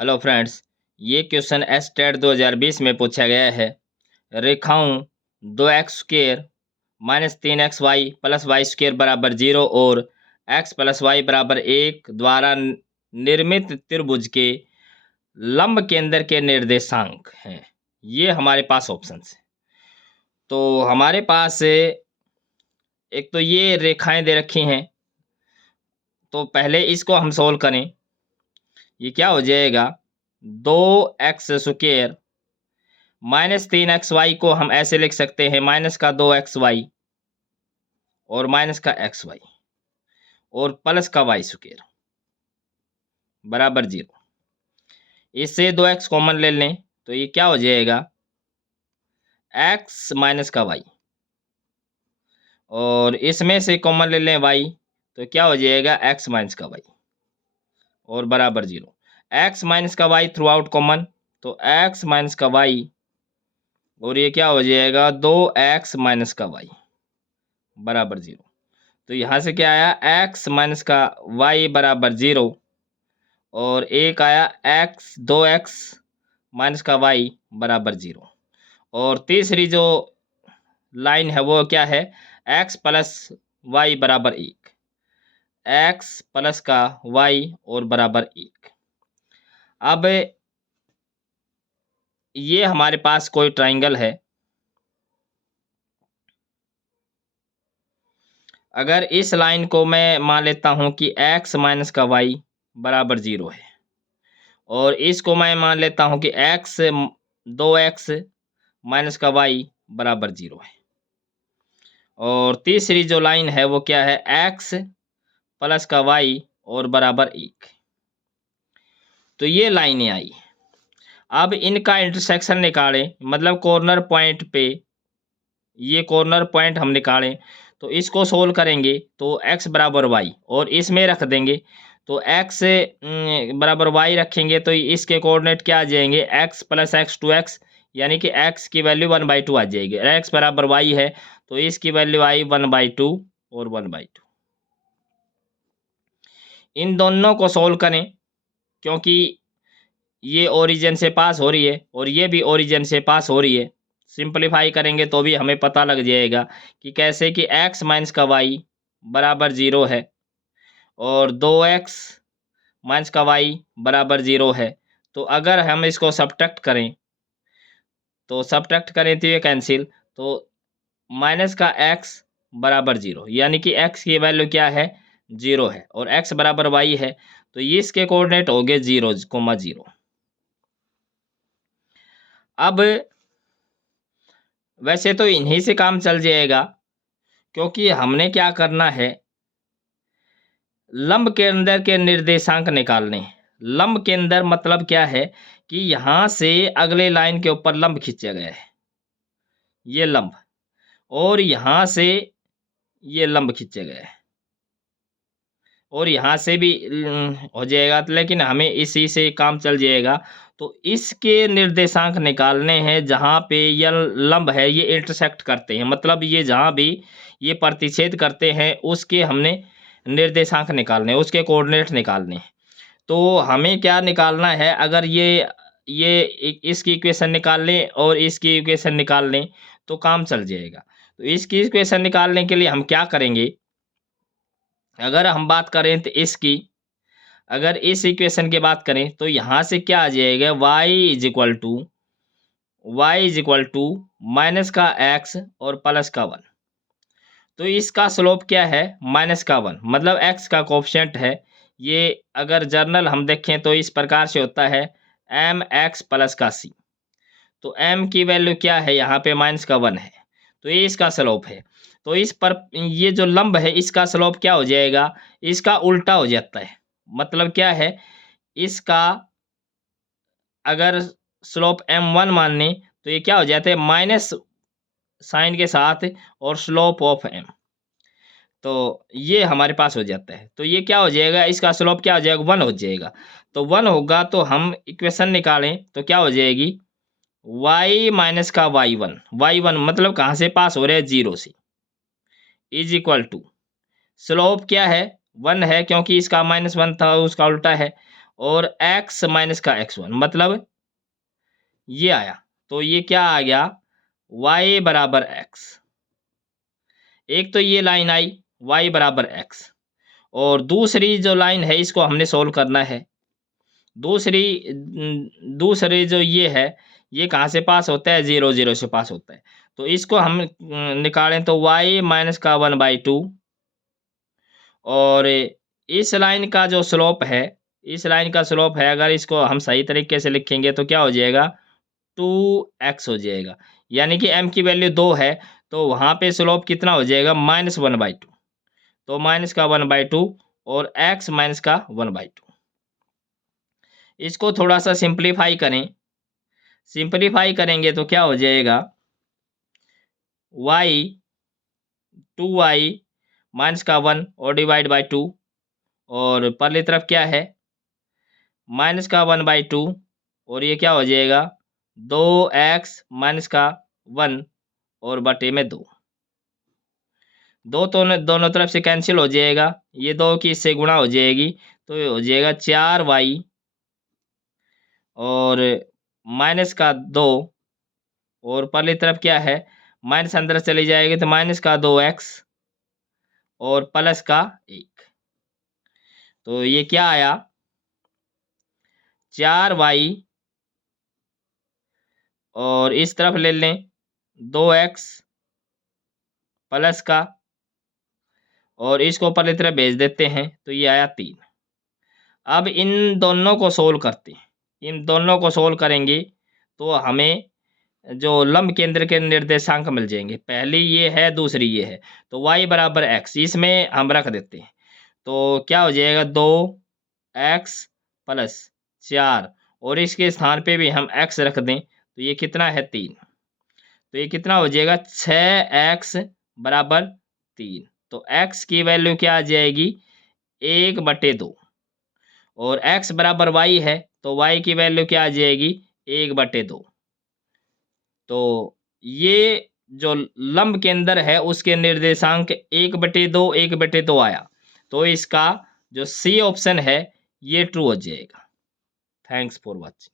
Hello friends, ये question STET 2020 में पूछा गया है। रेखाओं 2x² minus 3xy plus Y square बराबर 0 और x प्लस वाई बराबर 1 द्वारा निर्मित त्रिभुज के लंब केंद्र के निर्देशांक हैं। ये हमारे पास ऑप्शन है। तो हमारे पास एक तो ये रेखाएं दे रखी हैं, तो पहले इसको हम सोल्व करें। ये क्या हो जाएगा, 2x² माइनस 3xy को हम ऐसे लिख सकते हैं, माइनस का 2xy और माइनस का xy और प्लस का y² बराबर 0। इससे 2x कॉमन ले लें तो ये क्या हो जाएगा, x माइनस का y, और इसमें से कॉमन ले लें y तो क्या हो जाएगा, x माइनस का y और बराबर 0। x माइनस का y थ्रू आउट कॉमन, तो x माइनस का y और ये क्या हो जाएगा, 2x माइनस का y बराबर 0। तो यहाँ से क्या आया, x माइनस का y बराबर 0 और एक आया x 2x माइनस का y बराबर 0। और तीसरी जो लाइन है वो क्या है, x प्लस वाई बराबर 1, x प्लस का y और बराबर 1। अब ये हमारे पास कोई ट्राइंगल है। अगर इस लाइन को मैं मान लेता हूं कि x माइनस का y बराबर 0 है और इसको मैं मान लेता हूं कि x 2x माइनस का y बराबर 0 है, और तीसरी जो लाइन है वो क्या है, x प्लस का y और बराबर 1। तो ये लाइनें आई। अब इनका इंटरसेक्शन निकालें, मतलब कॉर्नर पॉइंट पे ये कॉर्नर पॉइंट हम निकालें तो इसको सोल्व करेंगे तो x बराबर y और इसमें रख देंगे तो x बराबर y रखेंगे तो इसके कोऑर्डिनेट क्या आ जाएंगे, x प्लस x 2x, यानी कि x की वैल्यू 1/2 आ जाएगी। x बराबर y है तो इसकी वैल्यू आई 1/2 और 1/2। इन दोनों को सोल्व करें क्योंकि ये ओरिजिन से पास हो रही है और ये भी ओरिजिन से पास हो रही है। सिंपलीफाई करेंगे तो भी हमें पता लग जाएगा कि कैसे कि x माइनस का y बराबर 0 है और 2x माइनस का y बराबर 0 है। तो अगर हम इसको सब्ट्रैक्ट करें तो ये कैंसिल, तो माइनस का x बराबर 0, यानी कि x की वैल्यू क्या है, 0 है और x बराबर y है तो ये इसके कोऑर्डिनेट हो गए 0,0। अब वैसे तो इन्हीं से काम चल जाएगा क्योंकि हमने क्या करना है, लंब के अंदर के निर्देशांक निकालने हैं। लंब के अंदर मतलब क्या है कि यहाँ से अगले लाइन के ऊपर लंब खींचा गया है, ये लंब, और यहाँ से ये लंब खींचे गए हैं और यहाँ से भी हो जाएगा, लेकिन हमें इसी से काम चल जाएगा। तो इसके निर्देशांक निकालने हैं जहाँ पे यह लंब है ये इंटरसेक्ट करते हैं, मतलब ये जहाँ भी ये प्रतिच्छेद करते हैं उसके हमने निर्देशांक निकालने हैं, उसके कोऑर्डिनेट निकालने हैं। तो हमें क्या निकालना है, अगर इसकी इक्वेशन निकाल लें और इसकी इक्वेशन निकाल लें तो काम चल जाएगा। तो इसकी इक्वेशन निकालने के लिए हम क्या करेंगे, अगर हम बात करें तो अगर इस इक्वेशन की बात करें तो यहाँ से क्या आ जाएगा, y is equal to minus का x और प्लस का 1। तो इसका स्लोप क्या है, माइनस का 1, मतलब x का कोफिशिएंट है। ये अगर जर्नल हम देखें तो इस प्रकार से होता है mx प्लस का c। तो m की वैल्यू क्या है, यहाँ पे माइनस का 1 है तो ये इसका स्लोप है। तो इस पर ये जो लंब है इसका स्लोप क्या हो जाएगा, इसका उल्टा हो जाता है। मतलब क्या है, इसका अगर स्लोप m1 मान लें तो ये क्या हो जाता है, माइनस साइन के साथ और स्लोप ऑफ m, तो ये हमारे पास हो जाता है। तो ये क्या हो जाएगा, इसका स्लोप क्या हो जाएगा, 1 हो जाएगा। तो 1 होगा तो हम इक्वेशन निकालें तो क्या हो जाएगी, y माइनस का y1 मतलब कहाँ से पास हो रहा है, 0 से, इज इक्वल टू स्लोप क्या है, 1 है क्योंकि इसका -1 था उसका उल्टा है, और x माइनस का x1 मतलब ये आया। तो ये क्या आ गया, y बराबर x। एक तो ये लाइन आई y बराबर x, और दूसरी जो लाइन है इसको हमने सोल्व करना है। दूसरी जो ये है, ये कहाँ से पास होता है, 0 0 से पास होता है। तो इसको हम निकालें तो y माइनस का 1/2, और इस लाइन का जो स्लोप है, इस लाइन का स्लोप है, अगर इसको हम सही तरीके से लिखेंगे तो क्या हो जाएगा, 2x हो जाएगा। यानी कि m की वैल्यू 2 है, तो वहाँ पे स्लोप कितना हो जाएगा, -1/2। तो माइनस का 1/2 और x माइनस का 1/2। इसको थोड़ा सा सिंप्लीफाई करें, सिंप्लीफाई करेंगे तो क्या हो जाएगा, y 2y माइनस का 1 और डिवाइड बाई 2, और परली तरफ क्या है, माइनस का 1/2, और ये क्या हो जाएगा, 2x माइनस का 1 और बटे में 2। दो तो दोनों तरफ से कैंसिल हो जाएगा, ये 2 की इससे गुणा हो जाएगी, तो ये हो जाएगा 4y और माइनस का 2, और परली तरफ क्या है, माइनस अंदर चली जाएगी तो माइनस का 2x और प्लस का 1। तो ये क्या आया, 4y, और इस तरफ ले लें 2x प्लस का, और इसको परली तरफ भेज देते हैं तो ये आया 3। अब इन दोनों को सोल्व करते हैं, इन दोनों को सोल्व करेंगे तो हमें जो लंब केंद्र के निर्देशांक मिल जाएंगे। पहली ये है, दूसरी ये है, तो y बराबर x इसमें हम रख देते हैं। तो क्या हो जाएगा, 2x प्लस 4, और इसके स्थान पे भी हम x रख दें तो ये कितना है, 3। तो ये कितना हो जाएगा, 6x बराबर 3। तो x की वैल्यू क्या आ जाएगी, 1/2, और x बराबर y है तो y की वैल्यू क्या आ जाएगी, 1/2। तो ये जो लंब केंद्र है उसके निर्देशांक 1/2 1/2 आया। तो इसका जो सी ऑप्शन है ये ट्रू हो जाएगा। Thanks for watching.